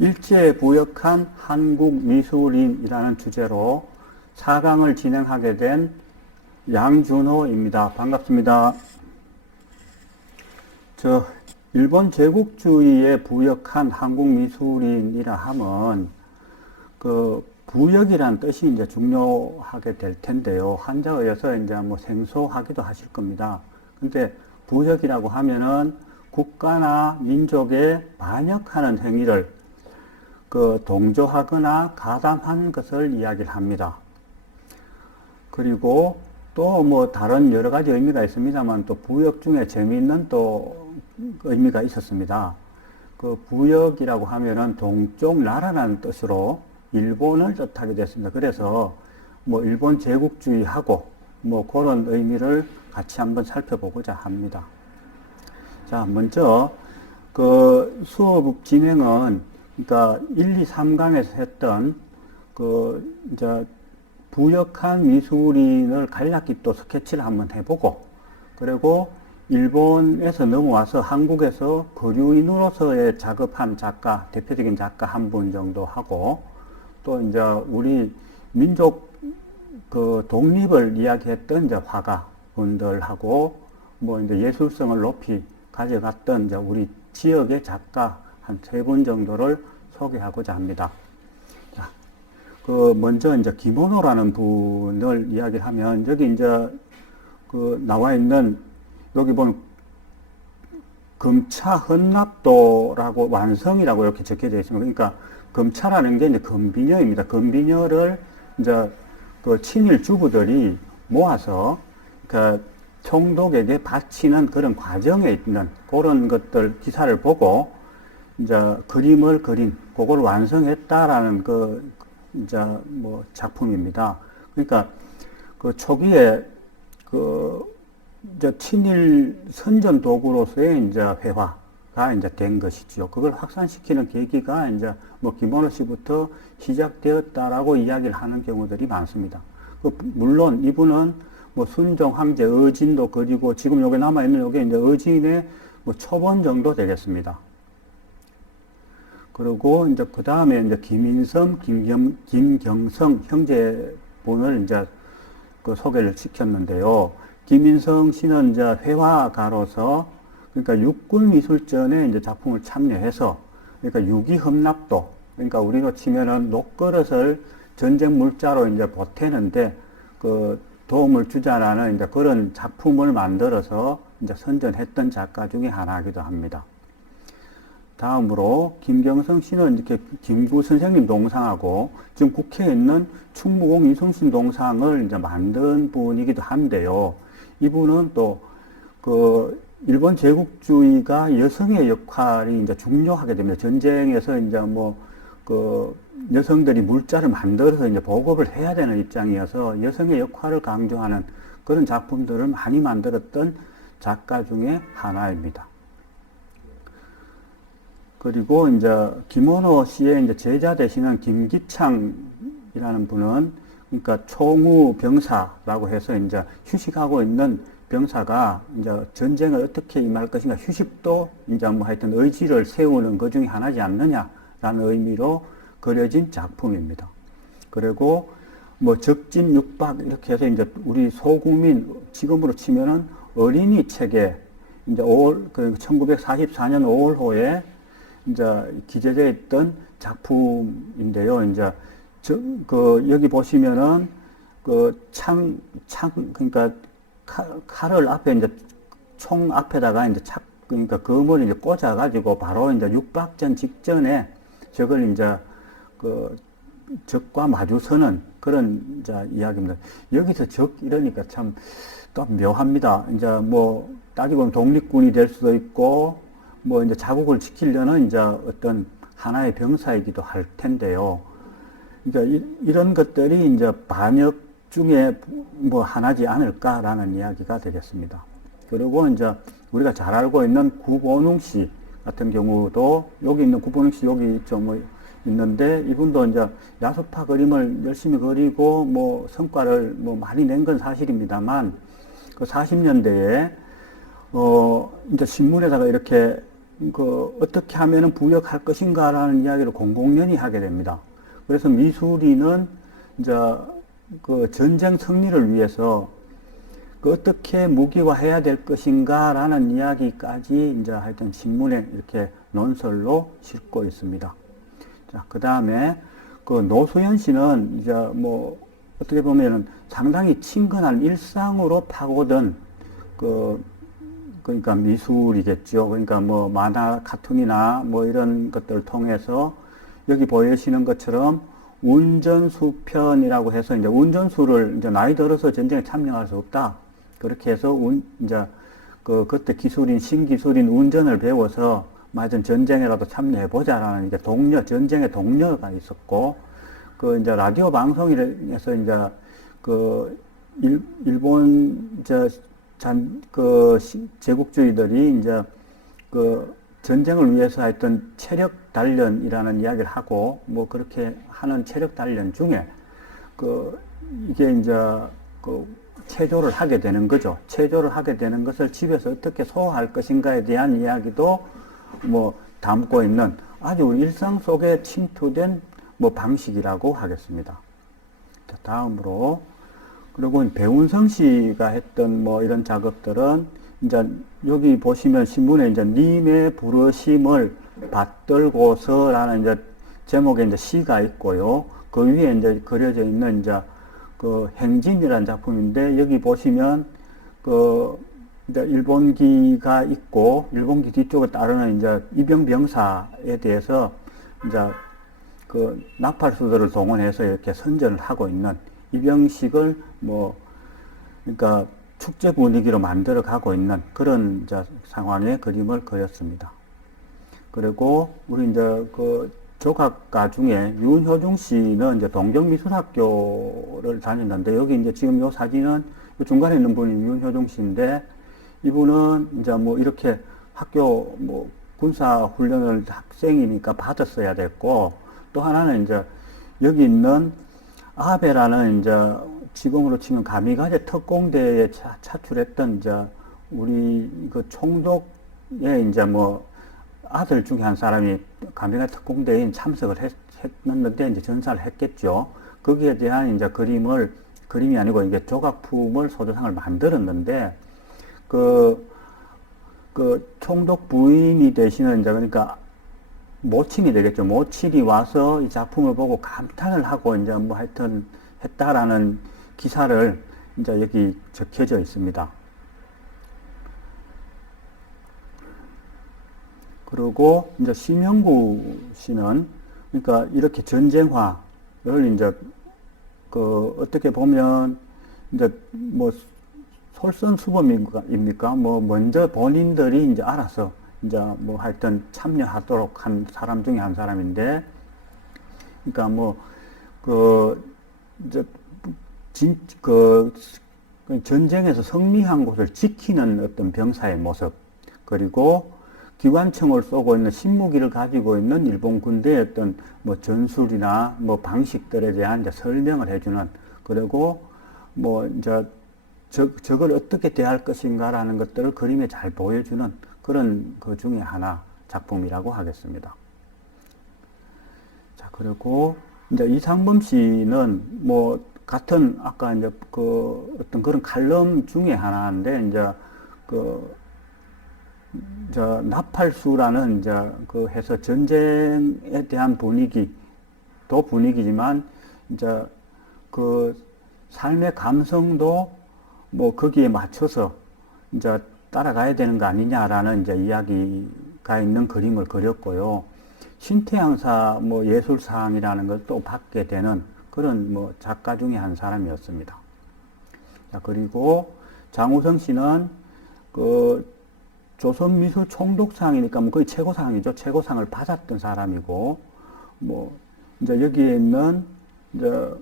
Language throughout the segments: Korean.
일제에 부역한 한국미술인이라는 주제로 4강을 진행하게 된 양준호입니다. 반갑습니다. 일본 제국주의에 부역한 한국미술인이라 하면 부역이란 뜻이 이제 중요하게 될 텐데요. 한자어여서 이제 생소하기도 하실 겁니다. 근데 부역이라고 하면은 국가나 민족에 반역하는 행위를 동조하거나 가담한 것을 이야기를 합니다. 그리고 또 다른 여러 가지 의미가 있습니다만 또 부역 중에 재미있는 또 의미가 있었습니다. 부역이라고 하면은 동쪽 나라라는 뜻으로 일본을 뜻하게 됐습니다. 그래서 일본 제국주의하고 그런 의미를 같이 한번 살펴보고자 합니다. 자, 먼저 수업 진행은 그러니까 1, 2, 3강에서 했던 이제 부역한 미술인을 간략히 또 스케치를 한번 해보고, 그리고 일본에서 넘어와서 한국에서 거류인으로서의 작업한 작가, 대표적인 작가 한 분 정도 하고, 또 이제 우리 민족 독립을 이야기했던 이제 화가분들하고 이제 예술성을 높이 가져갔던 이제 우리 지역의 작가 한 3분 정도를 소개하고자 합니다. 자, 먼저 이제 김원호라는 분을 이야기를 하면, 여기 이제 나와 있는, 여기 보면 금차 헌납도라고 완성이라고 이렇게 적혀져 있습니다. 그러니까 금차라는 게 이제 금비녀입니다. 금비녀를 이제 친일 주부들이 모아서 총독에게 바치는 그런 과정에 있는 그런 것들 기사를 보고 이제 그림을 그린 그걸 완성했다라는 이제 작품입니다. 그러니까 초기에 이제 친일 선전 도구로서의 이제 회화가 이제 된 것이죠. 그걸 확산시키는 계기가 이제 김원호 씨부터 시작되었다라고 이야기를 하는 경우들이 많습니다. 물론 이분은 순종 황제 어진도 그리고 지금 여기 남아있는 여기 이제 어진의 초본 정도 되겠습니다. 그리고 이제 그 다음에 이제 김인성, 김경성 형제분을 이제 소개를 시켰는데요. 김인성 씨는 이제 회화가로서, 그러니까 육군미술전에 이제 작품을 참여해서, 그러니까 유기험납도, 그러니까 우리로 치면은 녹그릇을 전쟁 물자로 이제 보태는데 도움을 주자라는 이제 그런 작품을 만들어서 이제 선전했던 작가 중에 하나이기도 합니다. 다음으로 김경성 씨는 이렇게 김구 선생님 동상하고 지금 국회에 있는 충무공 이순신 동상을 이제 만든 분이기도 한데요. 이분은 또 일본 제국주의가 여성의 역할이 이제 중요하게 됩니다. 전쟁에서 이제 여성들이 물자를 만들어서 이제 보급을 해야 되는 입장이어서 여성의 역할을 강조하는 그런 작품들을 많이 만들었던 작가 중에 하나입니다. 그리고 이제 김원호 씨의 이제 제자 되시는 김기창이라는 분은, 그러니까 총우 병사라고 해서 이제 휴식하고 있는 병사가 이제 전쟁을 어떻게 임할 것인가, 휴식도 이제 하여튼 의지를 세우는 것 중에 하나지 않느냐라는 의미로 그려진 작품입니다. 그리고 적진 육박 이렇게 해서 이제 우리 소국민 지금으로 치면은 어린이 책에 이제 1944년 5월호에 이제 기재되어 있던 작품인데요. 이제 여기 보시면은 그러니까 칼을 앞에 이제 총 앞에다가 이제 그러니까 검을 이제 꽂아가지고 바로 이제 육박전 직전에 적을 이제 적과 마주서는 그런 이제 이야기입니다. 여기서 적 이러니까 참 또 묘합니다. 이제 따지고 보면 독립군이 될 수도 있고 이제 자국을 지키려는 이제 어떤 하나의 병사이기도 할 텐데요. 그러니까 이런 것들이 이제 반역 중에 하나지 않을까라는 이야기가 되겠습니다. 그리고 이제 우리가 잘 알고 있는 구본웅 씨 같은 경우도 여기 있는 구본웅 씨 여기 좀 있는데, 이분도 이제 야수파 그림을 열심히 그리고 성과를 많이 낸 건 사실입니다만, 40년대에 이제 신문에다가 이렇게 어떻게 하면은 부역할 것인가라는 이야기를 공공연히 하게 됩니다. 그래서 미술인은 이제 그 전쟁 승리를 위해서 어떻게 무기화해야 될 것인가라는 이야기까지 이제 하여튼 신문에 이렇게 논설로 싣고 있습니다. 자, 그 다음에 그 노수연 씨는 이제 뭐 어떻게 보면은 상당히 친근한 일상으로 파고든 그러니까 미술이겠죠. 그러니까 뭐 만화, 카툰이나 뭐 이런 것들을 통해서 여기 보여지는 것처럼 운전수편이라고 해서 이제 운전수를 이제 나이 들어서 전쟁에 참여할 수 없다. 그렇게 해서 이제 그때 신기술인 운전을 배워서 하여튼 전쟁에라도 참여해보자라는 이제 전쟁의 동료가 있었고, 이제 라디오 방송에서 이제 일본 제국주의들이 이제 전쟁을 위해서 했던 체력 단련이라는 이야기를 하고, 뭐 그렇게 하는 체력 단련 중에 이게 이제 체조를 하게 되는 거죠. 체조를 하게 되는 것을 집에서 어떻게 소화할 것인가에 대한 이야기도 뭐 담고 있는 아주 일상 속에 침투된 뭐 방식이라고 하겠습니다. 자, 다음으로 그리고 배운성 씨가 했던 뭐 이런 작업들은 이제 여기 보시면 신문에 이제 님의 부르심을 받들고서라는 이제 제목의 이제 시가 있고요. 그 위에 이제 그려져 있는 이제 행진이라는 작품인데, 여기 보시면 이제 일본기가 있고, 일본기 뒤쪽에 따르는 이제 이병병사에 대해서 이제 나팔수들을 동원해서 이렇게 선전을 하고 있는 이병식을 그러니까 축제 분위기로 만들어 가고 있는 그런 이제 상황의 그림을 그렸습니다. 그리고 우리 이제 조각가 중에 윤효중 씨는 이제 동경미술학교를 다녔는데, 여기 이제 지금 요 사진은 요 중간에 있는 분이 윤효중 씨인데, 이분은 이제 뭐 이렇게 학교 군사훈련을 학생이니까 받았어야 됐고, 또 하나는 이제 여기 있는 아베라는 이제 지금으로 치면 가미가제 특공대에 차출했던 이제 우리 총독의 이제 아들 중에 한 사람이 가미가제 특공대에 참석을 했는데 이제 전사를 했겠죠. 거기에 대한 이제 그림이 아니고 이게 조각품을 소조상을 만들었는데, 총독 부인이 되시는 이제 그러니까 모친이 되겠죠. 모친이 와서 이 작품을 보고 감탄을 하고 이제 하여튼 했다라는 기사를 이제 여기 적혀져 있습니다. 그리고 이제 심영구 씨는 그러니까 이렇게 전쟁화를 이제 어떻게 보면 이제 솔선수범입니까? 먼저 본인들이 이제 알아서 이제 하여튼 참여하도록 한 사람 중에 한 사람인데, 그러니까 전쟁에서 승리한 곳을 지키는 어떤 병사의 모습, 그리고 기관총을 쏘고 있는 신무기를 가지고 있는 일본 군대의 어떤 전술이나 방식들에 대한 이제 설명을 해주는, 그리고 이제 저걸 어떻게 대할 것인가라는 것들을 그림에 잘 보여주는 그런 그 중에 하나 작품이라고 하겠습니다. 자, 그리고 이제 이상범 씨는 같은 아까 이제 어떤 그런 칼럼 중에 하나인데, 이제 나팔수라는 이제 해서 전쟁에 대한 분위기도 분위기지만 이제 삶의 감성도 거기에 맞춰서 이제 따라가야 되는 거 아니냐라는 이제 이야기가 있는 그림을 그렸고요. 신태양사 예술상이라는 걸 또 받게 되는 그런 작가 중에 한 사람이었습니다. 자, 그리고 장우성 씨는 조선미술 총독상이니까 거의 최고상이죠. 최고상을 받았던 사람이고, 이제 여기에 있는 이제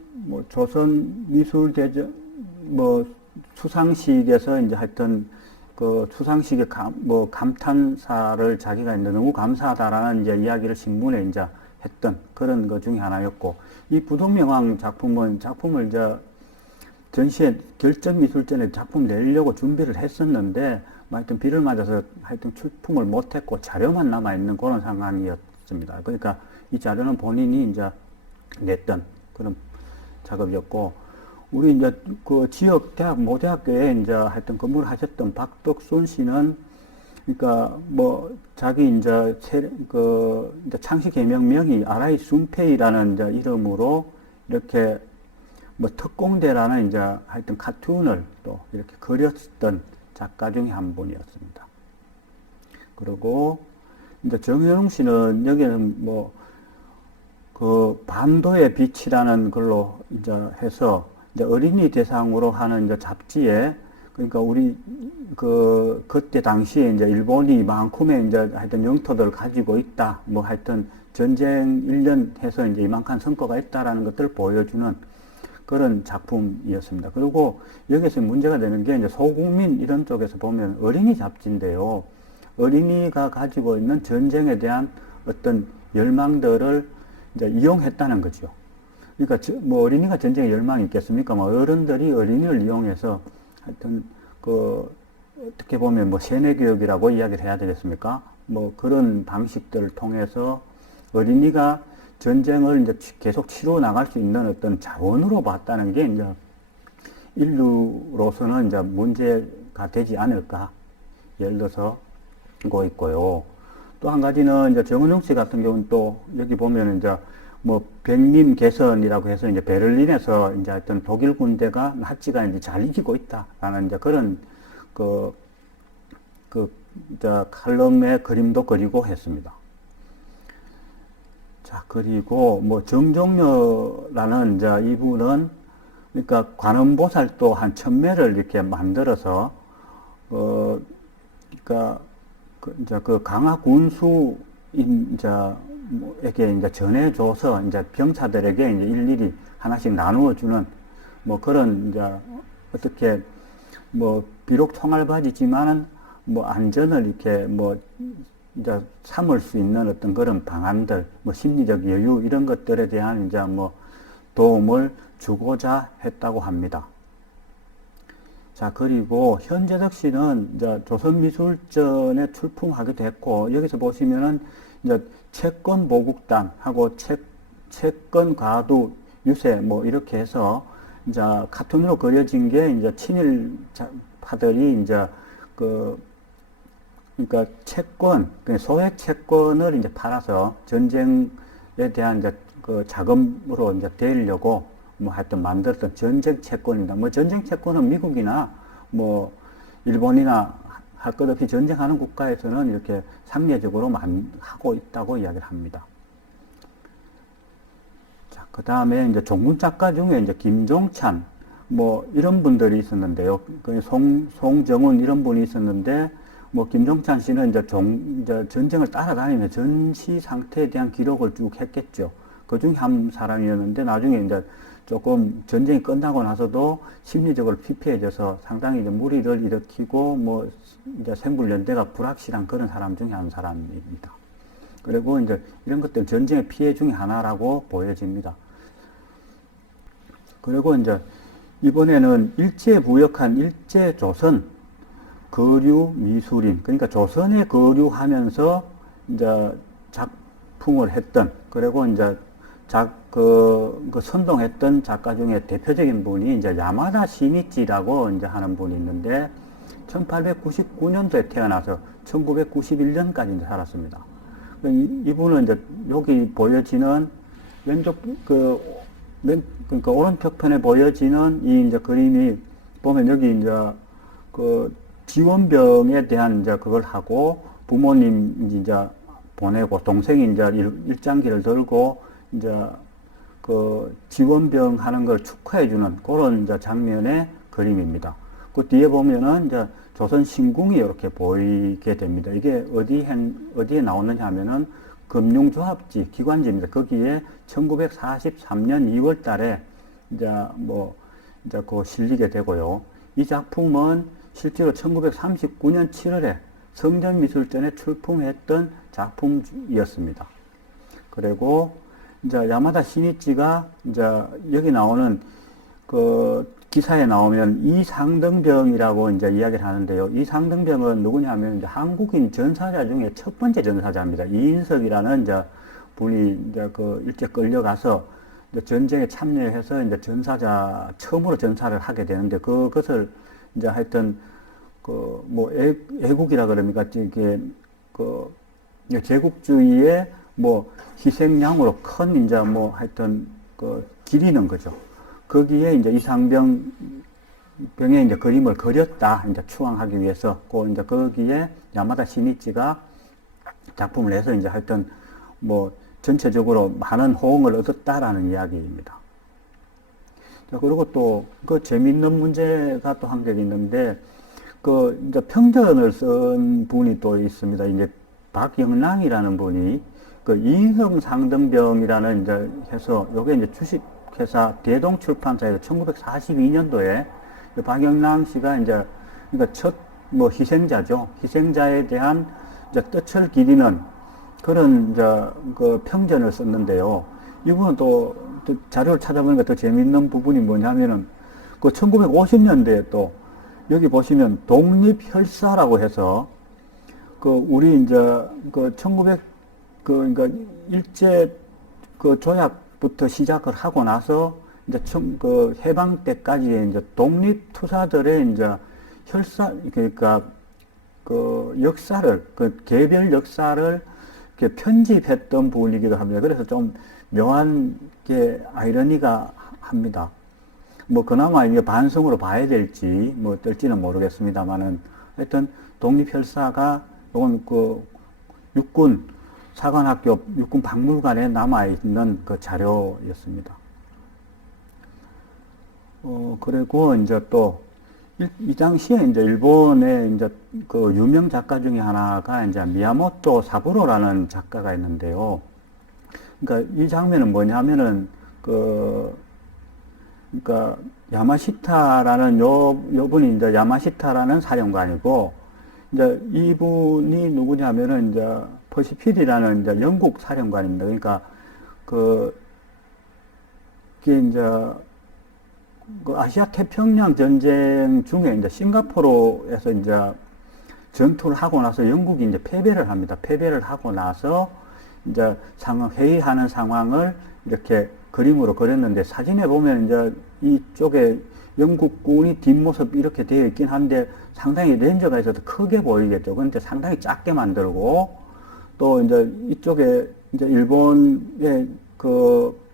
조선미술대전 수상식에서 이제 하여튼 수상식의 감탄사를 자기가 이제 너무 감사하다라는 이제 이야기를 신문에 이제 했던 그런 것 중에 하나였고, 이 부동명왕 작품을 이제 전시회 결전미술전에 작품 내려고 준비를 했었는데 하여튼 비를 맞아서 하여튼 출품을 못했고 자료만 남아있는 그런 상황이었습니다. 그러니까 이 자료는 본인이 이제 냈던 그런 작업이었고, 우리 이제 그 지역 대학, 모대학교에 이제 하여튼 근무를 하셨던 박덕순 씨는, 그러니까 뭐 자기 이제 이제 창시 개명명이 아라이 순페이라는 이제 이름으로 이렇게 뭐 특공대라는 이제 하여튼 카툰을 또 이렇게 그렸던 작가 중에 한 분이었습니다. 그리고 이제 정현웅 씨는 여기는 뭐 그 반도의 빛이라는 걸로 이제 해서 이제 어린이 대상으로 하는 이제 잡지에, 그러니까 우리 그때 당시에 이제 일본이 만큼의 이제 하여튼 영토들을 가지고 있다, 뭐 하여튼 전쟁 1년 해서 이제 이만한 성과가 있다라는 것들을 보여주는 그런 작품이었습니다. 그리고 여기서 문제가 되는 게 이제 소국민 이런 쪽에서 보면 어린이 잡지인데요. 어린이가 가지고 있는 전쟁에 대한 어떤 열망들을 이제 이용했다는 거죠. 그러니까 뭐 어린이가 전쟁에 열망이 있겠습니까? 뭐 어른들이 어린이를 이용해서 하여튼 어떻게 보면 뭐 세뇌 교육이라고 이야기를 해야 되겠습니까? 뭐 그런 방식들을 통해서 어린이가 전쟁을 이제 계속 치러 나갈 수 있는 어떤 자원으로 봤다는 게 이제 인류로서는 이제 문제가 되지 않을까. 예를 들어서 고 있고요. 또 한 가지는 이제 정은용 씨 같은 경우는 또 여기 보면 이제 뭐 백림 개선이라고 해서 이제 베를린에서 이제 하여튼 독일 군대가 나치가 이제 잘 이기고 있다라는 이제 그런 이제 칼럼의 그림도 그리고 했습니다. 자, 그리고 뭐 정종려라는 이제 이분은 그러니까 관음보살도 한 1000매를 이렇게 만들어서 그러니까 이제 그 강화 군수인 에게 이제 전해줘서 이제 병사들에게 이제 일일이 하나씩 나누어 주는 뭐 그런 이제 어떻게 뭐 비록 총알바지지만은 뭐 안전을 이렇게 뭐 이제 삼을 수 있는 어떤 그런 방안들, 뭐 심리적 여유 이런 것들에 대한 이제 뭐 도움을 주고자 했다고 합니다. 자, 그리고 현재덕 씨는 이제 조선미술전에 출품하기도 했고, 여기서 보시면은 이제 채권 보국단하고 채권 가두 유세 뭐 이렇게 해서 이제 카툰으로 그려진 게 이제 친일파들이 이제 그러니까 채권, 소액 채권을 이제 팔아서 전쟁에 대한 이제 그 자금으로 이제 대려고 뭐 하여튼 만들었던 전쟁 채권이다. 뭐 전쟁 채권은 미국이나 뭐 일본이나 할 것 없이 전쟁하는 국가에서는 이렇게 상례적으로 하고 있다고 이야기를 합니다. 자, 그 다음에 이제 종군 작가 중에 이제 김종찬 뭐 이런 분들이 있었는데요. 송정훈 이런 분이 있었는데, 뭐 김종찬 씨는 이제 전쟁을 따라다니면서 전시 상태에 대한 기록을 쭉 했겠죠. 그 중에 한 사람이었는데 나중에 이제 조금 전쟁이 끝나고 나서도 심리적으로 피폐해져서 상당히 이제 무리를 일으키고 뭐 이제 생불연대가 불확실한 그런 사람 중에 한 사람입니다. 그리고 이제 이런 것들 전쟁의 피해 중에 하나라고 보여집니다. 그리고 이제 이번에는 일제 부역한 일제 조선 거류 미술인, 그러니까 조선에 거류하면서 이제 작품을 했던, 그리고 이제 선동했던 작가 중에 대표적인 분이 이제 야마다 시니치라고 이제 하는 분이 있는데, 1899년도에 태어나서 1991년까지 살았습니다. 이분은 이제 여기 보여지는 그러니까 오른쪽 편에 보여지는 이 이제 그림이 보면 여기 이제 지원병에 대한 이제 그걸 하고 부모님 이제 보내고 동생이 이제 일장기를 들고 이제 지원병 하는 걸 축하해주는 그런 이제 장면의 그림입니다. 그 뒤에 보면은 이제 조선 신궁이 이렇게 보이게 됩니다. 이게 어디에 나오느냐 하면은 금융조합지, 기관지입니다. 거기에 1943년 2월 달에 이제 실리게 되고요. 이 작품은 실제로 1939년 7월에 성전미술전에 출품했던 작품이었습니다. 그리고 이제 야마다 시니치가 이제 여기 나오는 기사에 나오면 이상등병이라고 이제 이야기를 하는데요. 이상등병은 누구냐면 이제 한국인 전사자 중에 첫 번째 전사자입니다. 이인석이라는 이제 분이 이제 그 일제 끌려가서 이제 전쟁에 참여해서 이제 전사자 처음으로 전사를 하게 되는데 그것을 이제 하여튼 그 뭐 애국이라 그럽니까? 이게 그 제국주의의 뭐 희생양으로 큰 이제 뭐 하여튼 그 기리는 거죠. 거기에 이제 이상병의 이제 그림을 그렸다. 이제 추앙하기 위해서. 이제 거기에 야마다 시니치가 작품을 해서 이제 하여튼 뭐 전체적으로 많은 호응을 얻었다라는 이야기입니다. 자, 그리고 또 그 재밌는 문제가 또 한 개 있는데 그 이제 평전을 쓴 분이 또 있습니다. 이제 박영랑이라는 분이 그 이인성 상등병이라는 이제 해서 요게 이제 주식회사 대동출판사에서 1942년도에 박영랑 씨가 이제 그러니까 첫 뭐 희생자죠. 희생자에 대한 이제 뜻을 기리는 그런 이제 그 평전을 썼는데요. 이분은 또 자료를 찾아보니까 더 재밌는 부분이 뭐냐면은 그 1950년대에 또 여기 보시면 독립혈사라고 해서 그 우리 이제 그 1900 그러니까 일제 그 조약부터 시작을 하고 나서 이제 그 해방 때까지의 이제 독립투사들의 이제 혈사 그러니까 그 역사를 그 개별 역사를 이렇게 편집했던 분이기도 합니다. 그래서 좀 묘한 게 아이러니가 합니다. 뭐 그나마 이게 반성으로 봐야 될지 뭐 어떨지는 모르겠습니다만은 하여튼 독립혈사가 요건 그 육군 사관학교 육군 박물관에 남아있는 그 자료였습니다. 그리고 이제 또, 이 당시에 이제 일본의 이제 그 유명 작가 중에 하나가 이제 미야모토 사부로라는 작가가 있는데요. 그러니까 이 장면은 뭐냐면은 그러니까 야마시타라는 요분이 이제 야마시타라는 사령관이고, 이제 이분이 누구냐면은 이제 퍼시필이라는 이제 영국 사령관입니다. 그러니까 이게 이제 그 아시아 태평양 전쟁 중에 이제 싱가포르에서 이제 전투를 하고 나서 영국이 이제 패배를 합니다. 패배를 하고 나서 이제 회의하는 상황을 이렇게 그림으로 그렸는데 사진에 보면 이제 이쪽에 영국군이 뒷모습 이렇게 되어 있긴 한데 상당히 렌즈가 있어서 크게 보이겠죠. 그런데 상당히 작게 만들고 또 이제 이쪽에 이제 일본의 그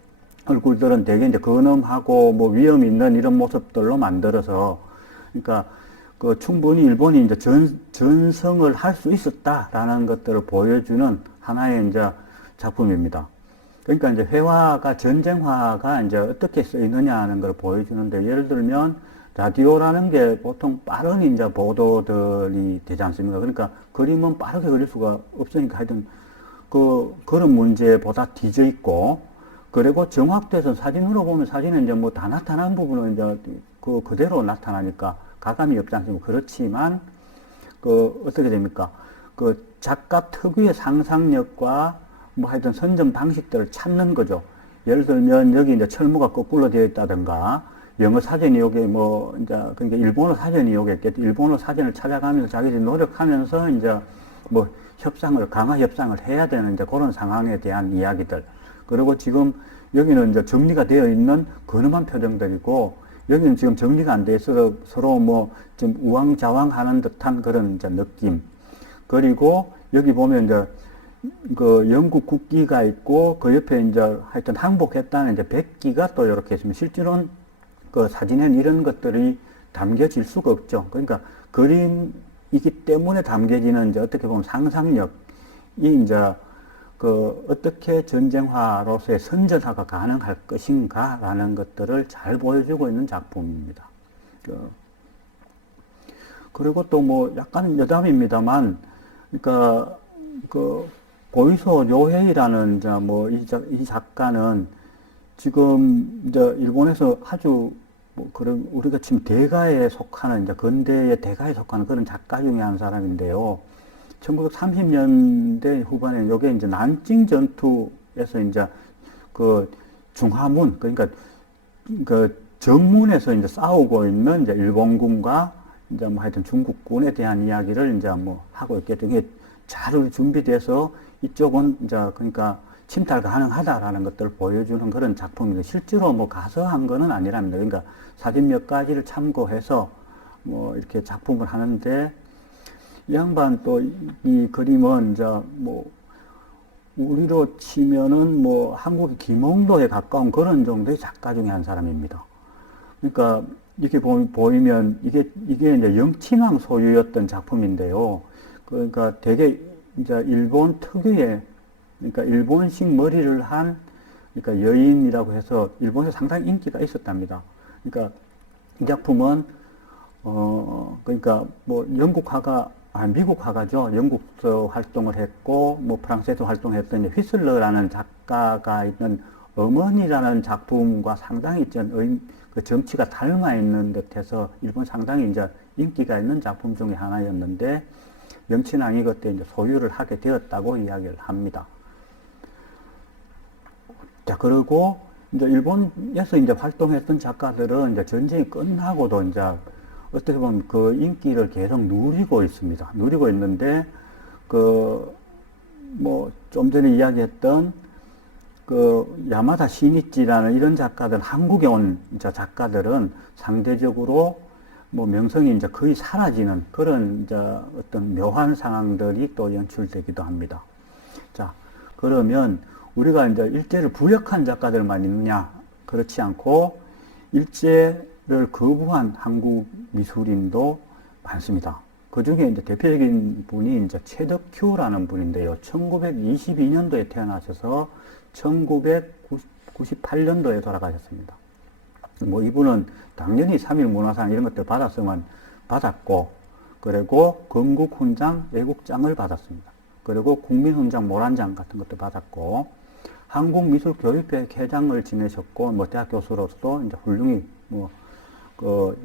얼굴들은 되게 이제 근엄하고 뭐 위험 있는 이런 모습들로 만들어서 그러니까 그 충분히 일본이 이제 전성을 할 수 있었다라는 것들을 보여주는 하나의 이제 작품입니다. 그러니까 이제 회화가 전쟁화가 이제 어떻게 쓰이느냐 하는 걸 보여주는데 예를 들면 라디오라는 게 보통 빠른 이제 보도들이 되지 않습니까? 그러니까 그림은 빠르게 그릴 수가 없으니까 하여튼 그런 문제보다 뒤져 있고 그리고 정확돼서 사진으로 보면 사진은 이제 뭐 다 나타난 부분은 이제 그대로 나타나니까 가감이 없지 않습니까? 그렇지만 어떻게 됩니까? 작가 특유의 상상력과 뭐 하여튼 선점 방식들을 찾는 거죠. 예를 들면 여기 이제 철무가 거꾸로 되어 있다든가 영어 사전이 여기 뭐 이제 그러니까 일본어 사전이 여기 있겠죠. 일본어 사전을 찾아가면서 자기들이 노력하면서 이제 뭐 강화 협상을 해야 되는 이제 그런 상황에 대한 이야기들. 그리고 지금 여기는 이제 정리가 되어 있는 근엄한 표정들이고 여기는 지금 정리가 안 돼 있어서 서로 뭐 좀 우왕좌왕하는 듯한 그런 이제 느낌. 그리고 여기 보면 이제 그 영국 국기가 있고 그 옆에 이제 하여튼 항복했다는 이제 백기가 또 이렇게 있습니다. 실제로는 그 사진에는 이런 것들이 담겨질 수가 없죠. 그러니까 그림이기 때문에 담겨지는 이제 어떻게 보면 상상력이 이제 어떻게 전쟁화로서의 선전화가 가능할 것인가라는 것들을 잘 보여주고 있는 작품입니다. 그리고 또 뭐 약간 여담입니다만, 그러니까 고이소 요헤이라는 이제 뭐 이 작가는 지금 이제 일본에서 아주 뭐 그런 우리가 지금 대가에 속하는 이제 근대의 대가에 속하는 그런 작가 중에 한 사람인데요. 1930년대 후반에 요게 이제 난징 전투에서 이제 중화문 그러니까 정문에서 이제 싸우고 있는 이제 일본군과 이제 뭐 하여튼 중국군에 대한 이야기를 이제 뭐 하고 있겠죠. 이게 잘 준비돼서 이쪽은 이제 그러니까 침탈 가능하다라는 것들을 보여주는 그런 작품인데 실제로 뭐 가서 한 거는 아니랍니다. 그러니까 사진 몇 가지를 참고해서 뭐 이렇게 작품을 하는데 이 양반 또 이 그림은 이제 뭐 우리로 치면은 뭐 한국의 김홍도에 가까운 그런 정도의 작가 중에 한 사람입니다. 그러니까 이렇게 보이면 이게 이제 영친왕 소유였던 작품인데요. 그러니까 되게 이제 일본 특유의 그러니까 일본식 머리를 한 그러니까 여인이라고 해서 일본에서 상당히 인기가 있었답니다. 그러니까 이 작품은 그러니까 뭐 미국 화가죠. 영국에서 활동을 했고 뭐 프랑스에서 활동했던 휘슬러라는 작가가 있는 어머니라는 작품과 상당히 그 정치가 닮아 있는 듯해서 일본 상당히 이제 인기가 있는 작품 중에 하나였는데 영친왕이 그때 이제 소유를 하게 되었다고 이야기를 합니다. 자, 그리고 이제 일본에서 이제 활동했던 작가들은 이제 전쟁이 끝나고도 이제 어떻게 보면 그 인기를 계속 누리고 있습니다. 누리고 있는데 뭐 좀 전에 이야기했던 야마다 시니치라는 이런 작가들, 한국에 온 작가들은 상대적으로 뭐 명성이 이제 거의 사라지는 그런 이제 어떤 묘한 상황들이 또 연출되기도 합니다. 자, 그러면 우리가 이제 일제를 부역한 작가들만 있느냐? 그렇지 않고 일제를 거부한 한국 미술인도 많습니다. 그 중에 이제 대표적인 분이 이제 최덕규라는 분인데요. 1922년도에 태어나셔서 1998년도에 돌아가셨습니다. 뭐 이분은 당연히 3.1 문화상 이런 것들 받았으면 받았고, 그리고 건국훈장, 애국장을 받았습니다. 그리고 국민훈장, 모란장 같은 것도 받았고, 한국미술교육회 회장을 지내셨고, 뭐 대학 교수로서도 이제 훌륭히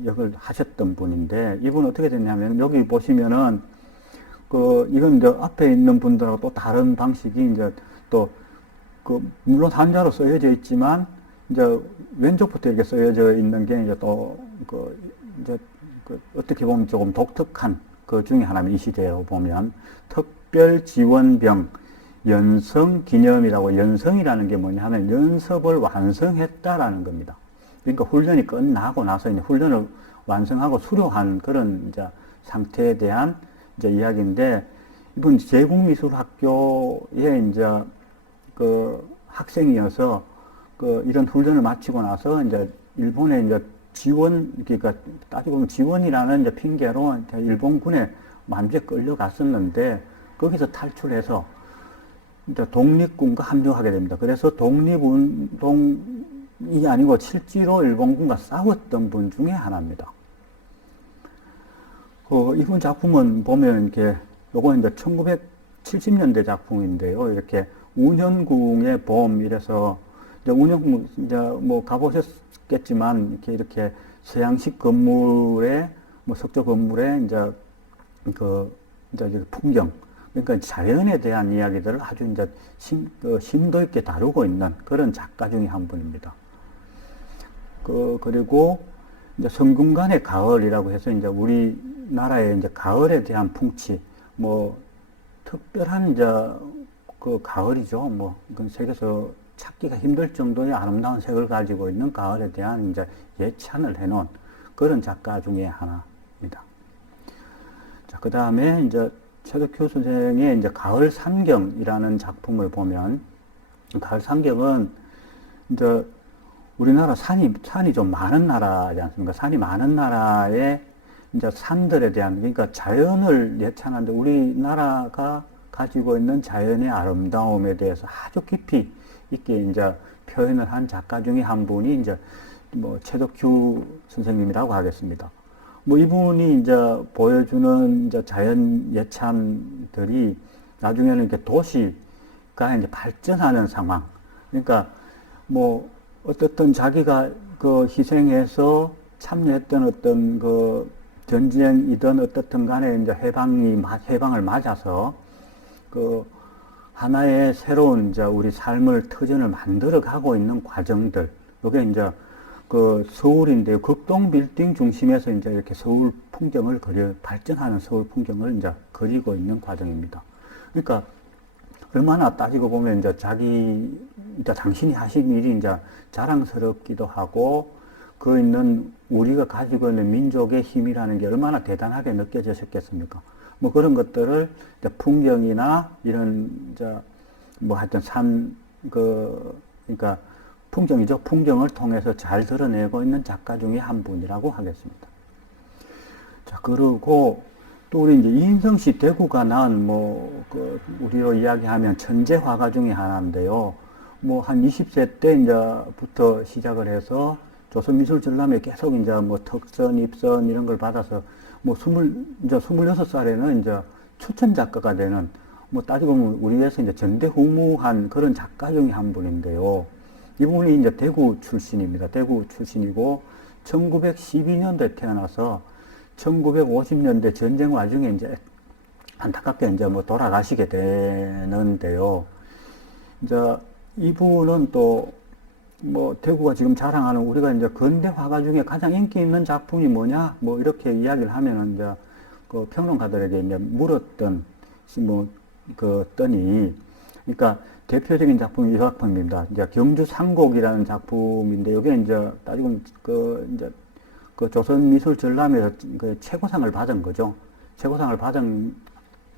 역을 하셨던 분인데, 이분은 어떻게 됐냐면, 여기 보시면은, 이건 이제 앞에 있는 분들하고 또 다른 방식이 이제 물론 한자로 쓰여져 있지만, 이제 왼쪽부터 이렇게 쓰여져 있는 게 이제 어떻게 보면 조금 독특한 그 중에 하나는 이 시대에 보면, 특별지원병 연성기념이라고, 연성이라는 게 뭐냐 하면 연습을 완성했다라는 겁니다. 그러니까 훈련이 끝나고 나서 이제 훈련을 완성하고 수료한 그런 이제 상태에 대한 이제 이야기인데, 이분 제국미술학교에 이제 학생이어서 이런 훈련을 마치고 나서 이제 일본에 이제 그러니까 따지고 보면 지원이라는 이제 핑계로 일본군에 만주에 끌려갔었는데, 거기서 탈출해서 이제 독립군과 합류하게 됩니다. 그래서 독립운동이 아니고 실제로 일본군과 싸웠던 분 중에 하나입니다. 이분 작품은 보면 이렇게, 요건 이제 1970년대 작품인데요. 이렇게 운현궁의 봄, 이래서, 이제 운현궁, 이제 뭐 가보셨겠지만, 이렇게 서양식 건물에, 뭐 석조 건물에 이제 이제 풍경, 그러니까 자연에 대한 이야기들을 아주 이제 심도 있게 다루고 있는 그런 작가 중에 한 분입니다. 그리고 이제 성균관의 가을이라고 해서 이제 우리나라의 이제 가을에 대한 풍치, 뭐 특별한 이제 가을이죠. 뭐 이건 세계에서 찾기가 힘들 정도의 아름다운 색을 가지고 있는 가을에 대한 이제 예찬을 해놓은 그런 작가 중에 하나입니다. 자, 그 다음에 이제 최덕규 선생의 이제 가을 산경이라는 작품을 보면, 가을 산경은 이제 우리나라 산이 좀 많은 나라지 않습니까? 산이 많은 나라의 이제 산들에 대한, 그러니까 자연을 예찬하는데 우리나라가 가지고 있는 자연의 아름다움에 대해서 아주 깊이 있게 이제 표현을 한 작가 중에 한 분이 이제 뭐 최덕규 선생님이라고 하겠습니다. 뭐 이분이 이제 보여주는 이제 자연 예찬들이 나중에는 이렇게 도시가 이제 발전하는 상황. 그러니까 뭐 어떻든 자기가 희생해서 참여했던 어떤 전쟁이든 어떻든 간에 이제 해방을 맞아서 하나의 새로운 이제 우리 삶을 터전을 만들어 가고 있는 과정들. 요게 이제 그 서울인데요. 극동 빌딩 중심에서 이제 이렇게 서울 풍경을 발전하는 서울 풍경을 이제 그리고 있는 과정입니다. 그러니까 얼마나 따지고 보면 이제 이제 당신이 하신 일이 이제 자랑스럽기도 하고 그 있는 우리가 가지고 있는 민족의 힘이라는 게 얼마나 대단하게 느껴지셨겠습니까? 뭐 그런 것들을 이제 풍경이나 이런 이제 뭐 하여튼 그러니까 풍경이죠. 풍경을 통해서 잘 드러내고 있는 작가 중에 한 분이라고 하겠습니다. 자, 그리고 또 우리 이제 이인성 씨 대구가 낳은 우리로 이야기하면 천재 화가 중에 하나인데요. 뭐 한 20세 때 이제부터 시작을 해서 조선미술전람회 계속 이제 뭐 특선, 입선 이런 걸 받아서 뭐 이제 26살에는 이제 추천 작가가 되는 뭐 따지고 보면 우리에서 이제 전대후무한 그런 작가 중에 한 분인데요. 이분이 이제 대구 출신입니다. 대구 출신이고 1912년도에 태어나서 1950년대 전쟁 와중에 이제 안타깝게 이제 뭐 돌아가시게 되는데요. 이제 이분은 또 뭐 대구가 지금 자랑하는 우리가 이제 근대 화가 중에 가장 인기 있는 작품이 뭐냐 뭐 이렇게 이야기를 하면은 이제 그 평론가들에게 이제 물었던 떠니 그러니까 대표적인 작품이 이 작품입니다. 이제 경주 상곡이라는 작품인데 이게 이제 따지고 이제 그 조선미술전람회에서 그 최고상을 받은 거죠. 최고상을 받은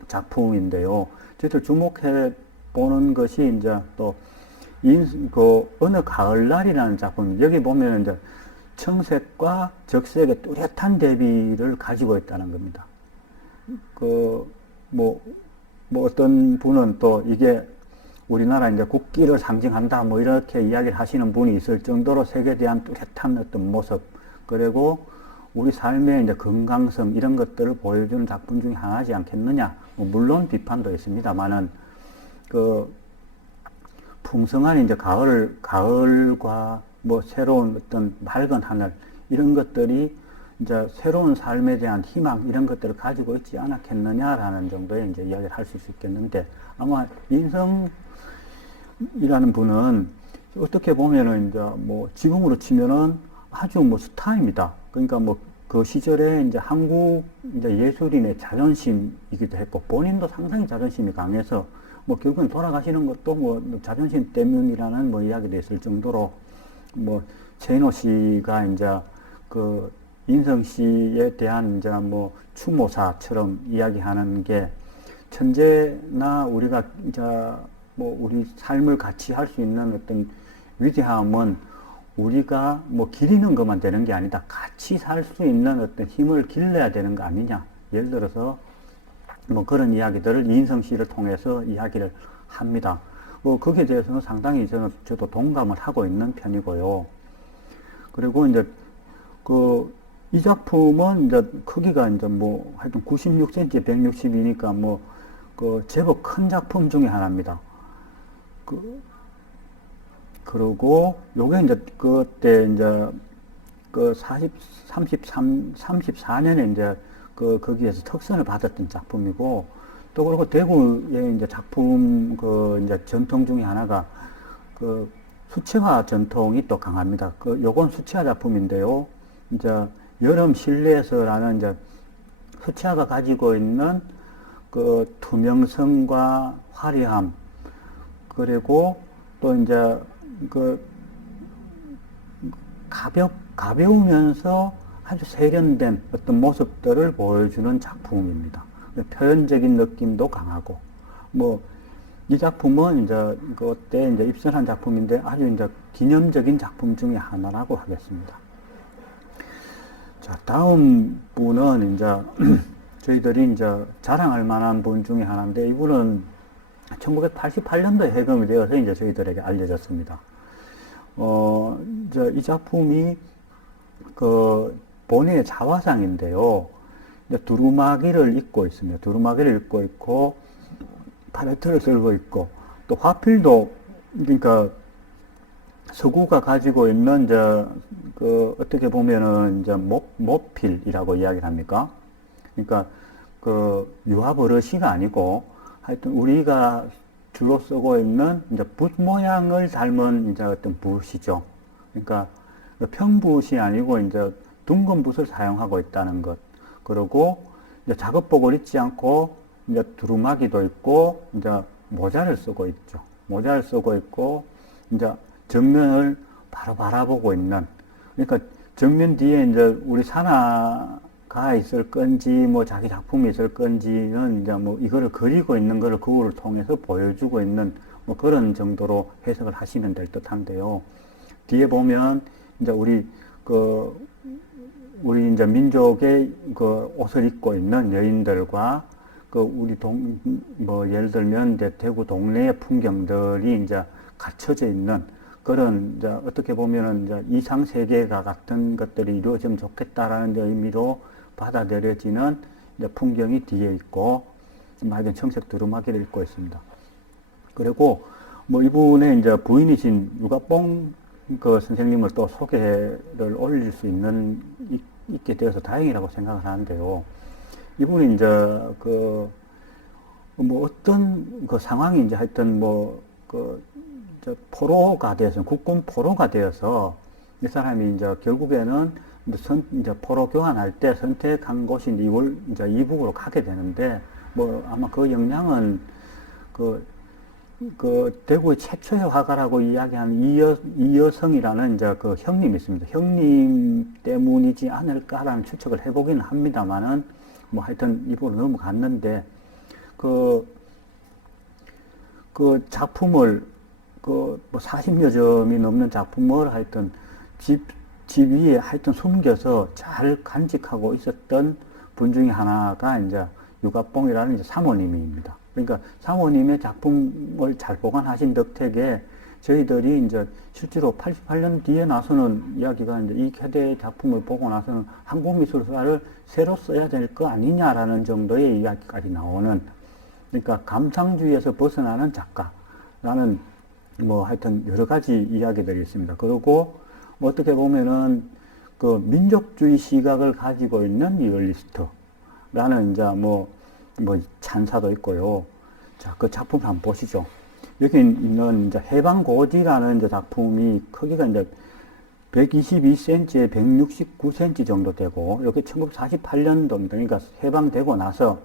작품인데요. 저희들 주목해 보는 것이 이제 또 어느 가을날이라는 작품. 여기 보면 이제 청색과 적색의 뚜렷한 대비를 가지고 있다는 겁니다. 어떤 분은 또 이게 우리나라 이제 국기를 상징한다 뭐 이렇게 이야기를 하시는 분이 있을 정도로 색에 대한 뚜렷한 어떤 모습, 그리고 우리 삶의 이제 건강성 이런 것들을 보여주는 작품 중에 하나지 않겠느냐. 물론 비판도 있습니다만은 풍성한 이제 가을과 뭐 새로운 어떤 맑은 하늘 이런 것들이 이제 새로운 삶에 대한 희망 이런 것들을 가지고 있지 않았겠느냐라는 정도의 이제 이야기를 할 수 있겠는데, 아마 인성이라는 분은 어떻게 보면은 이제 뭐 지금으로 치면은 아주 뭐 스타입니다. 그러니까 뭐 그 시절에 이제 한국 이제 예술인의 자존심이기도 했고, 본인도 상당히 자존심이 강해서 뭐 결국은 돌아가시는 것도 뭐 자존심 때문이라는 뭐 이야기도 있을 정도로, 뭐 최인호 씨가 이제 그 인성 씨에 대한 이제 뭐 추모사처럼 이야기하는 게, 천재나 우리가 이제 뭐 우리 삶을 같이 할 수 있는 어떤 위대함은 우리가 뭐 기리는 것만 되는 게 아니다. 같이 살 수 있는 어떤 힘을 길러야 되는 거 아니냐. 예를 들어서 뭐 그런 이야기들을 이인성 씨를 통해서 이야기를 합니다. 거기에 대해서는 상당히 저도 동감을 하고 있는 편이고요. 그리고 이제 이 작품은 이제 크기가 이제 뭐 하여튼 96cm, 160이니까 뭐 제법 큰 작품 중에 하나입니다. 그리고 요게 이제 그때 이제 34년에 이제 거기에서 특선을 받았던 작품이고, 또 그리고 대구의 이제 작품 이제 전통 중에 하나가 수채화 전통이 또 강합니다. 요건 수채화 작품인데요. 이제 여름 실내에서라는 이제 수채화가 가지고 있는 투명성과 화려함, 그리고 또 이제 가벼우면서 아주 세련된 어떤 모습들을 보여주는 작품입니다. 표현적인 느낌도 강하고, 뭐 이 작품은 이제 그때 이제 입선한 작품인데 아주 이제 기념적인 작품 중에 하나라고 하겠습니다. 자, 다음 분은 이제 저희들이 이제 자랑할 만한 분 중에 하나인데, 이분은 1988년도에 해금이 되어서 이제 저희들에게 알려졌습니다. 이제 이 작품이 본인의 자화상인데요. 이제 두루마기를 입고 있습니다. 두루마기를 입고 있고, 팔레트를 들고 있고, 또 화필도, 그러니까 서구가 가지고 있는 이제 어떻게 보면은 이제 모필이라고 이야기를 합니까? 그러니까 유화 버릇이가 아니고, 하여튼 우리가 주로 쓰고 있는 이제 붓 모양을 닮은 이제 어떤 붓이죠. 그러니까 평붓이 아니고 이제 둥근 붓을 사용하고 있다는 것. 그리고 이제 작업복을 입지 않고 이제 두루마기도 있고 이제 모자를 쓰고 있죠. 모자를 쓰고 있고 이제 정면을 바로 바라보고 있는. 그러니까 정면 뒤에 이제 우리 산화가 있을 건지 뭐 자기 작품이 있을 건지는 이제 뭐 이거를 그리고 있는 거를 거울을 통해서 보여주고 있는 뭐 그런 정도로 해석을 하시면 될 듯한데요. 뒤에 보면 이제 우리 이제 민족의 그 옷을 입고 있는 여인들과 그 우리 뭐 예를 들면 이제 대구 동네의 풍경들이 이제 갖춰져 있는 그런 이제 어떻게 보면은 이제 이상 세계가 같은 것들이 이루어지면 좋겠다라는 의미로 받아들여지는 이제 풍경이 뒤에 있고 맑은 청색 두루마기를 입고 있습니다. 그리고 뭐 이분의 이제 부인이신 유가뽕 그 선생님을 또 소개를 올릴 수 있게 되어서 다행이라고 생각을 하는데요. 이분이 이제 뭐 어떤 그 상황이 이제 하여튼 포로가 되어서, 국군 포로가 되어서 이 사람이 이제 결국에는 이제 포로 교환할 때 선택한 곳이 이제 이북으로 가게 되는데 뭐 아마 그 영향은 대구의 최초의 화가라고 이야기하는 이여성이라는 이제 그 형님이 있습니다. 형님 때문이지 않을까라는 추측을 해보기는 합니다만은 뭐 하여튼 이북으로 넘어갔는데 그 작품을 뭐 40여 점이 넘는 작품을 하여튼 집 위에 하여튼 숨겨서 잘 간직하고 있었던 분 중에 하나가 이제 유가뽕이라는 이제 사모님입니다. 그러니까 사모님의 작품을 잘 보관하신 덕택에 저희들이 이제 실제로 88년 뒤에 나서는 이야기가 이제 이 캐대 작품을 보고 나서는 한국미술사를 새로 써야 될 거 아니냐라는 정도의 이야기까지 나오는, 그러니까 감상주의에서 벗어나는 작가라는 뭐 하여튼 여러 가지 이야기들이 있습니다. 그리고 어떻게 보면은 그 민족주의 시각을 가지고 있는 리얼리스트라는 이제 뭐 찬사도 있고요. 자, 그 작품 한번 보시죠. 여기 있는 이제 해방고지라는 이제 작품이 크기가 이제 122cm에 169cm 정도 되고, 여기 1948년도입니다. 그러니까 해방되고 나서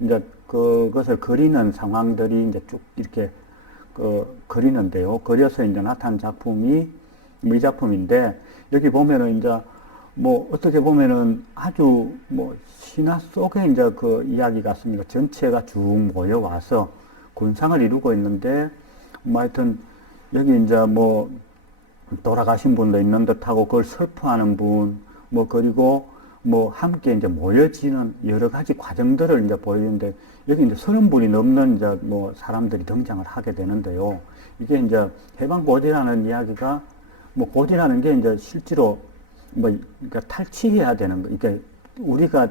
이제 그것을 그리는 상황들이 이제 쭉 이렇게 그리는데요. 그려서 이제 나타난 작품이 이 작품인데, 여기 보면은 이제 뭐 어떻게 보면은 아주 뭐 신화 속의 이제 그 이야기 같습니다. 전체가 쭉 모여와서 군상을 이루고 있는데, 뭐 하여튼 여기 이제 뭐 돌아가신 분도 있는 듯하고 그걸 슬퍼하는 분, 뭐 그리고 뭐 함께 이제 모여지는 여러 가지 과정들을 이제 보이는데, 여기 이제 30분이 넘는 이제 뭐 사람들이 등장을 하게 되는데요. 이게 이제 해방고지라는 이야기가 뭐 고지라는 게 이제 실제로 뭐 그러니까 탈취해야 되는 거, 이게 우리가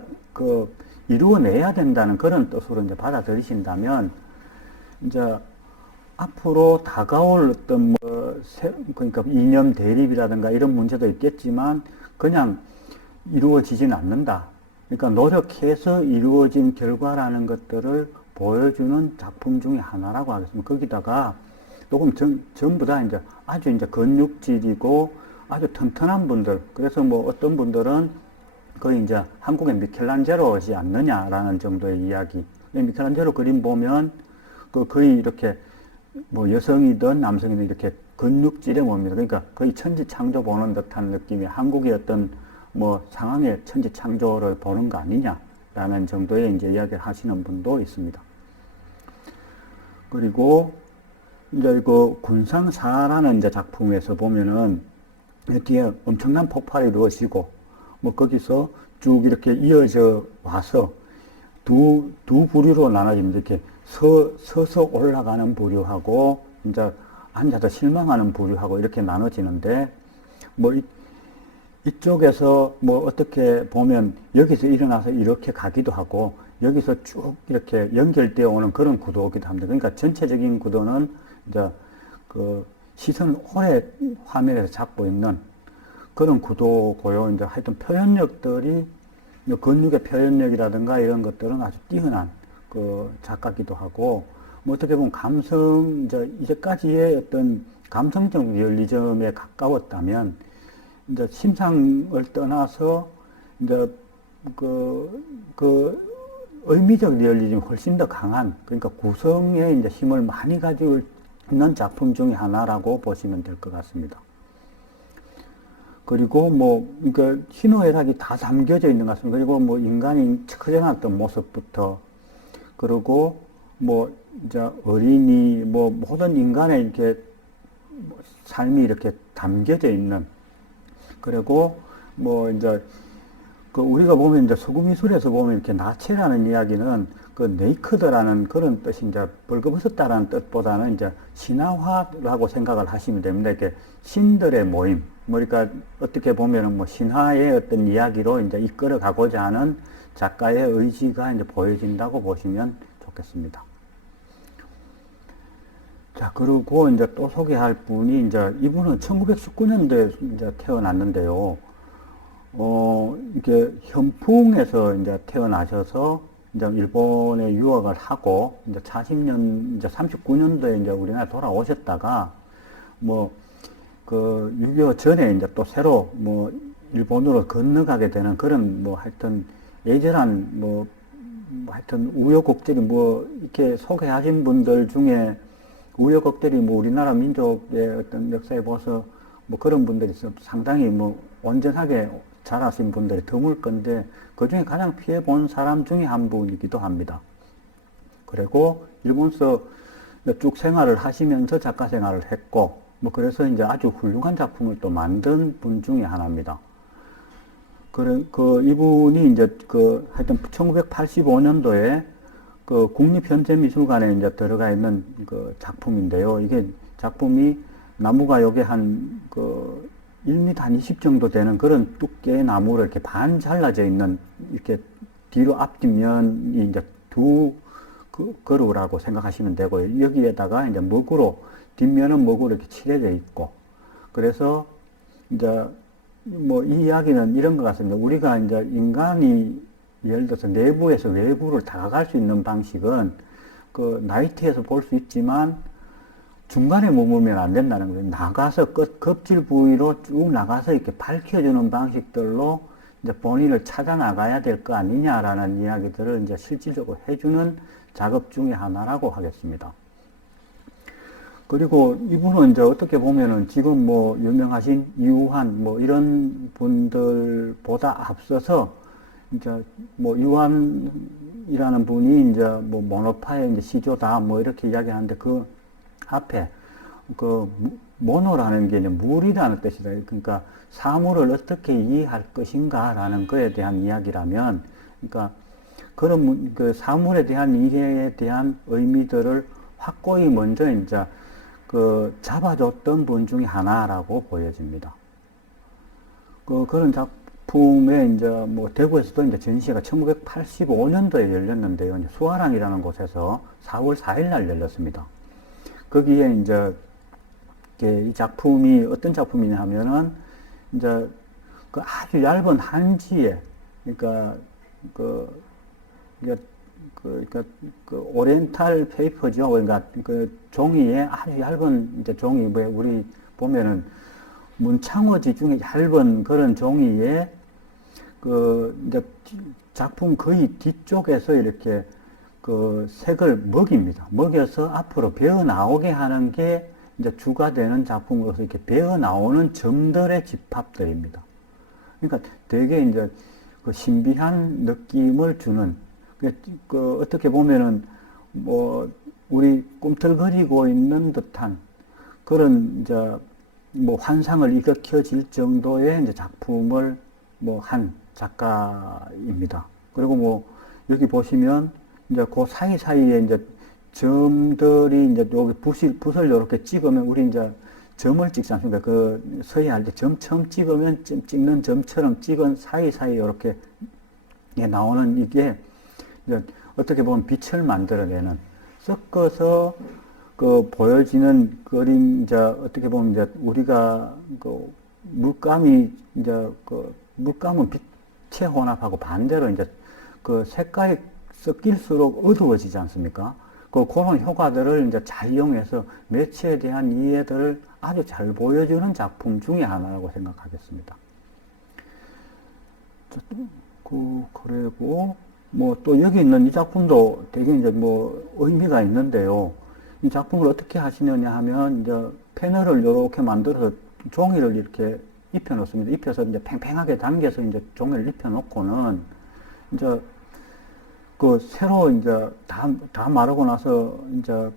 이루어내야 된다는 그런 뜻으로 이제 받아들이신다면, 이제 앞으로 다가올 어떤 그러니까 이념 대립이라든가 이런 문제도 있겠지만 그냥 이루어지진 않는다. 그러니까 노력해서 이루어진 결과라는 것들을 보여주는 작품 중에 하나라고 하겠습니다. 거기다가 조금 전부 다 이제 아주 이제 근육질이고 아주 튼튼한 분들. 그래서 뭐 어떤 분들은 거의 이제 한국의 미켈란젤로지 않느냐라는 정도의 이야기. 미켈란젤로 그림 보면 거의 이렇게 뭐 여성이든 남성이든 이렇게 근육질의 몸입니다. 그러니까 거의 천지창조 보는 듯한 느낌이, 한국의 어떤 뭐 상황의 천지창조를 보는 거 아니냐라는 정도의 이제 이야기를 하시는 분도 있습니다. 그리고 이제 그 군상사라는 이제 작품에서 보면은 뒤에 엄청난 폭발이 이루어지고 뭐 거기서 쭉 이렇게 이어져 와서 두 부류로 나눠집니다. 이렇게 서서 올라가는 부류하고 이제 앉아서 실망하는 부류하고 이렇게 나눠지는데, 뭐 이쪽에서 뭐 어떻게 보면 여기서 일어나서 이렇게 가기도 하고 여기서 쭉 이렇게 연결되어 오는 그런 구도이기도 합니다. 그러니까 전체적인 구도는 이제 그 시선을 오래 화면에서 잡고 있는 그런 구도고요. 이제 하여튼 표현력들이, 근육의 표현력이라든가 이런 것들은 아주 뛰어난 그 작가기도 하고, 뭐 어떻게 보면 이제까지의 어떤 감성적 리얼리즘에 가까웠다면, 이제 심상을 떠나서 이제 그 의미적 리얼리즘이 훨씬 더 강한, 그러니까 구성의 이제 힘을 많이 가지고 있는 작품 중에 하나라고 보시면 될 것 같습니다. 그리고 뭐, 그러니까 희노애락이 다 담겨져 있는 것 같습니다. 그리고 뭐 인간이 처해놨던 모습부터, 그리고 뭐, 이제 어린이, 뭐, 모든 인간의 이렇게 삶이 이렇게 담겨져 있는, 그리고 뭐, 이제, 그 우리가 보면 이제 서구미술에서 보면 이렇게 나체라는 이야기는 그 네이크드라는 그런 뜻이 이제 벌거벗었다라는 뜻보다는 이제 신화화라고 생각을 하시면 됩니다. 이렇게 신들의 모임. 그러니까 어떻게 보면은 뭐 신화의 어떤 이야기로 이제 이끌어 가고자 하는 작가의 의지가 이제 보여진다고 보시면 좋겠습니다. 자, 그리고 이제 또 소개할 분이 이제 이분은 1919년도에 이제 태어났는데요. 이게 현풍에서 이제 태어나셔서 이제 일본에 유학을 하고 이제 40년, 이제 39년도에 이제 우리나라 돌아오셨다가 뭐 그 6.25 전에 이제 또 새로 뭐 일본으로 건너가게 되는 그런 뭐 하여튼 예절한 뭐 하여튼 우여곡절이 뭐 이렇게 소개하신 분들 중에 우여곡절이 뭐 우리나라 민족의 어떤 역사에 봐서 뭐 그런 분들이 상당히 뭐 온전하게 자라신 분들이 드물 건데 그 중에 가장 피해 본 사람 중에 한 분이기도 합니다. 그리고 일본서 쭉 생활을 하시면서 작가 생활을 했고 뭐 그래서 이제 아주 훌륭한 작품을 또 만든 분 중에 하나입니다. 이분이 이제 하여튼 1985년도에 그 국립현대미술관에 이제 들어가 있는 그 작품인데요. 이게 작품이 나무가 요게 한 1m 한 20 정도 되는 그런 두께의 나무로 이렇게 반 잘라져 있는 이렇게 뒤로 앞뒷면이 이제 두 그루라고 생각하시면 되고요. 여기에다가 이제 먹으로 뒷면은 먹으로 이렇게 칠해져 있고 그래서 이제 뭐 이 이야기는 이런 것 같습니다. 우리가 이제 인간이 예를 들어서 내부에서 외부를 다가갈 수 있는 방식은 그 나이트에서 볼 수 있지만 중간에 머물면 안 된다는 거예요. 나가서 겁질 부위로 쭉 나가서 이렇게 밝혀주는 방식들로 이제 본인을 찾아 나가야 될 거 아니냐라는 이야기들을 이제 실질적으로 해주는 작업 중에 하나라고 하겠습니다. 그리고 이분은 이제 어떻게 보면은 지금 뭐 유명하신 이우환 뭐 이런 분들보다 앞서서 이제 뭐 이우환이라는 분이 이제 뭐 모노파의 이제 시조다 뭐 이렇게 이야기하는데 그 앞에 그 모노라는 게 이제 물이라는 뜻이다. 그러니까 사물을 어떻게 이해할 것인가라는 거에 대한 이야기라면, 그러니까 그런 그 사물에 대한 이해에 대한 의미들을 확고히 먼저 이제 그 잡아줬던 분 중에 하나라고 보여집니다. 그런 작품에 이제 뭐 대구에서도 이제 전시회가 1985년도에 열렸는데요. 이제 수아랑이라는 곳에서 4월 4일 날 열렸습니다. 거기에 이제 이 작품이 어떤 작품이냐 하면은 이제 그 아주 얇은 한지에 그러니까 그 오리엔탈 페이퍼죠. 그러니까 그 종이에 아주 얇은 이제 종이 뭐 우리 보면은 문창호지 중에 얇은 그런 종이에 그 이제 작품 거의 뒤쪽에서 이렇게 그 색을 먹입니다. 먹여서 앞으로 배어 나오게 하는 게 이제 주가 되는 작품으로서 이렇게 배어 나오는 점들의 집합들입니다. 그러니까 되게 이제 그 신비한 느낌을 주는 그 어떻게 보면은 뭐 우리 꿈틀거리고 있는 듯한 그런 이제 뭐 환상을 일으켜질 정도의 이제 작품을 뭐 한 작가입니다. 그리고 뭐 여기 보시면 이제 그 사이사이에 이제 점들이 이제 여기 붓을 이렇게 찍으면 우리 이제 점을 찍지 않습니까? 그 서예할 때 점 처음 찍으면 찍는 점처럼 찍은 사이사이 이렇게 나오는 이게 이제 어떻게 보면 빛을 만들어내는 섞어서 그 보여지는 그림 이제 어떻게 보면 이제 우리가 그 물감이 이제 그 물감은 빛의 혼합하고 반대로 이제 그 색깔이 섞일수록 어두워지지 않습니까? 그런 효과들을 이제 잘 이용해서 매체에 대한 이해들을 아주 잘 보여주는 작품 중에 하나라고 생각하겠습니다. 그리고 뭐 또 여기 있는 이 작품도 되게 이제 뭐 의미가 있는데요. 이 작품을 어떻게 하시느냐 하면 이제 패널을 이렇게 만들어서 종이를 이렇게 입혀 놓습니다. 입혀서 이제 팽팽하게 당겨서 이제 종이를 입혀 놓고는 이제 그 새로 이제 다 마르고 나서 이제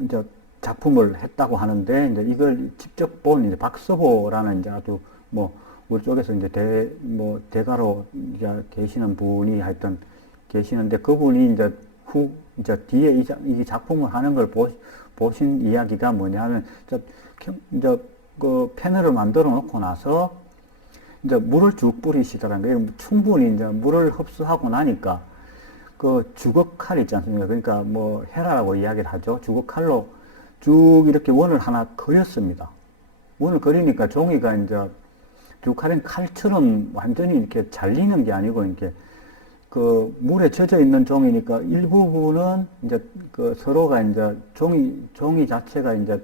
이제 작품을 했다고 하는데, 이제 이걸 직접 본 이제 박서보라는 이제 아주 뭐 우리 쪽에서 이제 대가로 이제 계시는 분이 하여튼 계시는데, 그분이 이제 뒤에 이 작품을 하는 걸 보신 이야기가 뭐냐면, 이제 그 패널을 만들어 놓고 나서 이제 물을 쭉 뿌리시더라는 거예요. 충분히 이제 물을 흡수하고 나니까 그 주걱칼 있지 않습니까? 그러니까 뭐 헤라라고 이야기를 하죠. 주걱칼로 쭉 이렇게 원을 하나 그렸습니다. 원을 그리니까 종이가 이제 주걱칼은 칼처럼 완전히 이렇게 잘리는 게 아니고, 이렇게 그 물에 젖어 있는 종이니까 일부분은 이제 그 서로가 이제 종이 자체가 이제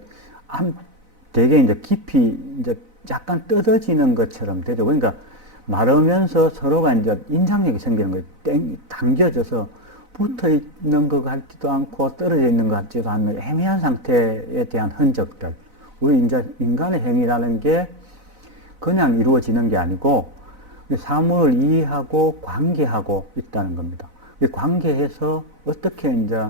되게 이제 깊이 이제 약간 뜯어지는 것처럼 되죠. 그러니까 마르면서 서로가 이제 인장력이 생기는 거예요. 당겨져서 붙어 있는 것 같지도 않고 떨어져 있는 것 같지도 않은 애매한 상태에 대한 흔적들. 우리 이제 인간의 행위라는 게 그냥 이루어지는 게 아니고 사물을 이해하고 관계하고 있다는 겁니다. 관계해서 어떻게 이제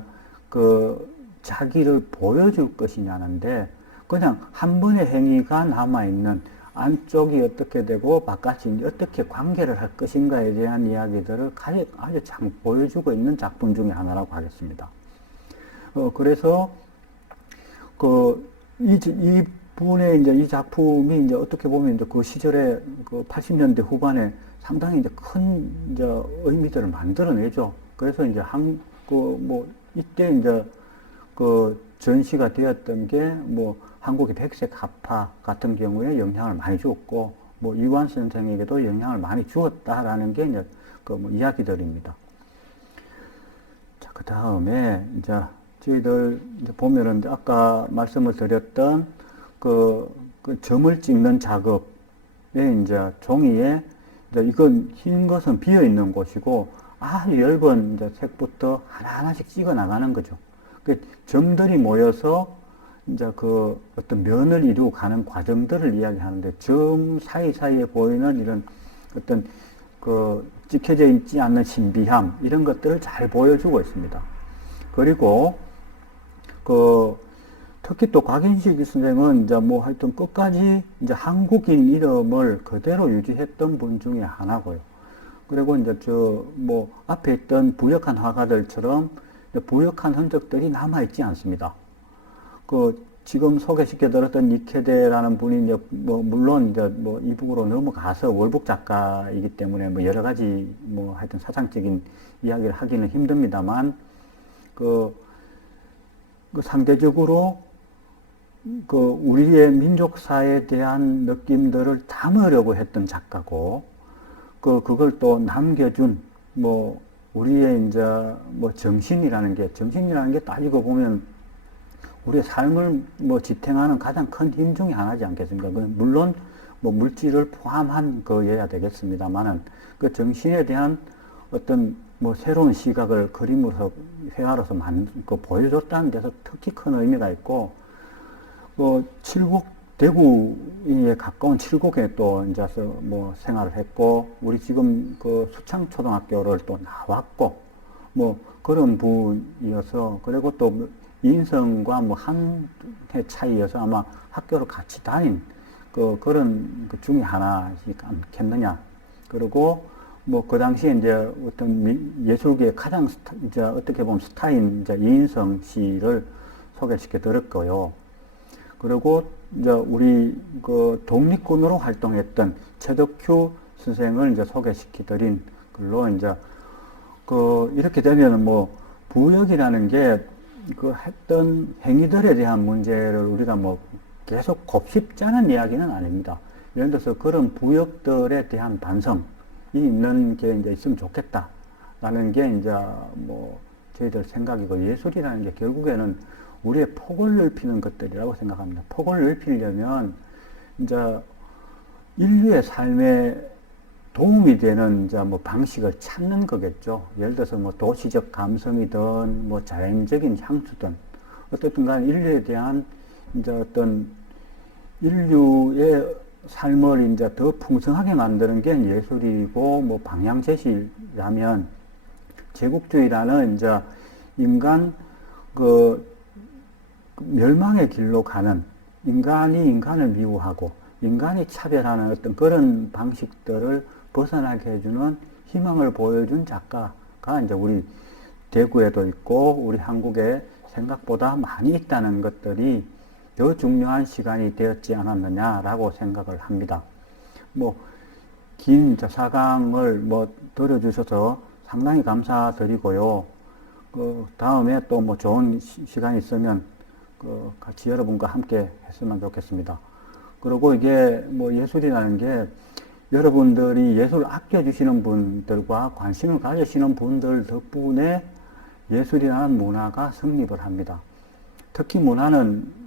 그 자기를 보여줄 것이냐는데, 그냥 한 번의 행위가 남아있는 안쪽이 어떻게 되고 바깥이 어떻게 관계를 할 것인가에 대한 이야기들을 아주 잘 보여주고 있는 작품 중에 하나라고 하겠습니다. 그래서 이 분의 이제 이 작품이 이제 어떻게 보면 이제 그 시절에 그 80년대 후반에 상당히 이제 큰 이제 의미들을 만들어내죠. 그래서 이제 이때 이제 그 전시가 되었던 게 뭐 한국의 백색 합화 같은 경우에 영향을 많이 주었고, 뭐 이완 선생에게도 영향을 많이 주었다라는 게 이제 그 뭐 이야기들입니다. 자, 그 다음에 이제 저희들 이제 보면은 이제 아까 말씀을 드렸던 그 점을 찍는 작업에 이제 종이에 이제 이건 흰 것은 비어 있는 곳이고 아주 얇은 이제 색부터 하나하나씩 찍어 나가는 거죠. 그 점들이 모여서 이제 그 어떤 면을 이루고 가는 과정들을 이야기하는데, 점 사이사이에 보이는 이런 어떤 그 찍혀져 있지 않는 신비함, 이런 것들을 잘 보여주고 있습니다. 그리고 특히 또 곽인식 선생은 이제 뭐 하여튼 끝까지 이제 한국인 이름을 그대로 유지했던 분 중에 하나고요. 그리고 이제 뭐 앞에 있던 부역한 화가들처럼 부역한 흔적들이 남아있지 않습니다. 지금 소개시켜드렸던 니케데라는 분이 이제 물론 이제 이북으로 넘어가서 월북 작가이기 때문에 뭐 여러 가지 뭐 하여튼 사상적인 이야기를 하기는 힘듭니다만, 상대적으로 우리의 민족사에 대한 느낌들을 담으려고 했던 작가고, 그걸 또 남겨준 우리의 이제 정신이라는 게 따지고 보면 우리의 삶을 지탱하는 가장 큰 힘 중에 하나지 않겠습니까? 물론 물질을 포함한 거여야 되겠습니다만은, 그 정신에 대한 어떤 새로운 시각을 그림으로서 회화로서 보여줬다는 데서 특히 큰 의미가 있고, 대구에 가까운 칠곡에 또 이제 생활을 했고, 우리 지금 수창초등학교를 또 나왔고, 그런 분이어서, 그리고 또 인성과 한 해 차이여서 아마 학교를 같이 다닌 그런 중에 하나이지 않겠느냐. 그리고 그 당시에 이제 어떤 예술계의 가장 이제 어떻게 보면 스타인 이제 이인성 씨를 소개시켜 드렸고요. 그리고 이제 우리 독립군으로 활동했던 최덕규 선생을 이제 소개시켜 드린 걸로, 이제 이렇게 되면은 부역이라는 게 했던 행위들에 대한 문제를 우리가 계속 곱씹자는 이야기는 아닙니다. 예를 들어서 그런 부역들에 대한 반성이 있는 게 이제 있으면 좋겠다라는 게 이제 저희들 생각이고, 예술이라는 게 결국에는 우리의 폭을 넓히는 것들이라고 생각합니다. 폭을 넓히려면 이제 인류의 삶에 도움이 되는 이제 뭐 방식을 찾는 거겠죠. 예를 들어서 뭐 도시적 감성이든 뭐 자연적인 향수든 어떻든 간에 인류에 대한 이제 어떤 인류의 삶을 이제 더 풍성하게 만드는 게 예술이고 뭐 방향 제시라면 제국주의라는 이제 인간 그 멸망의 길로 가는 인간이 인간을 미워하고 인간이 차별하는 어떤 그런 방식들을 벗어나게 해주는 희망을 보여준 작가가 이제 우리 대구에도 있고 우리 한국에 생각보다 많이 있다는 것들이 더 중요한 시간이 되었지 않았느냐라고 생각을 합니다. 뭐 긴 4강을 뭐 들어주셔서 상당히 감사드리고요. 그 다음에 또 뭐 좋은 시간이 있으면 그 같이 여러분과 함께 했으면 좋겠습니다. 그리고 이게 뭐 예술이라는 게 여러분들이 예술을 아껴주시는 분들과 관심을 가지시는 분들 덕분에 예술이라는 문화가 성립을 합니다. 특히 문화는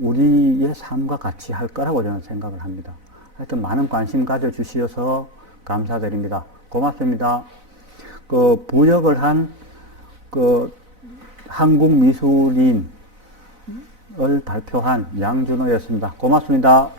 우리의 삶과 같이 할 거라고 저는 생각을 합니다. 하여튼 많은 관심 가져주셔서 감사드립니다. 고맙습니다. 그 부역을 한 그 한국미술인을 발표한 양준호였습니다. 고맙습니다.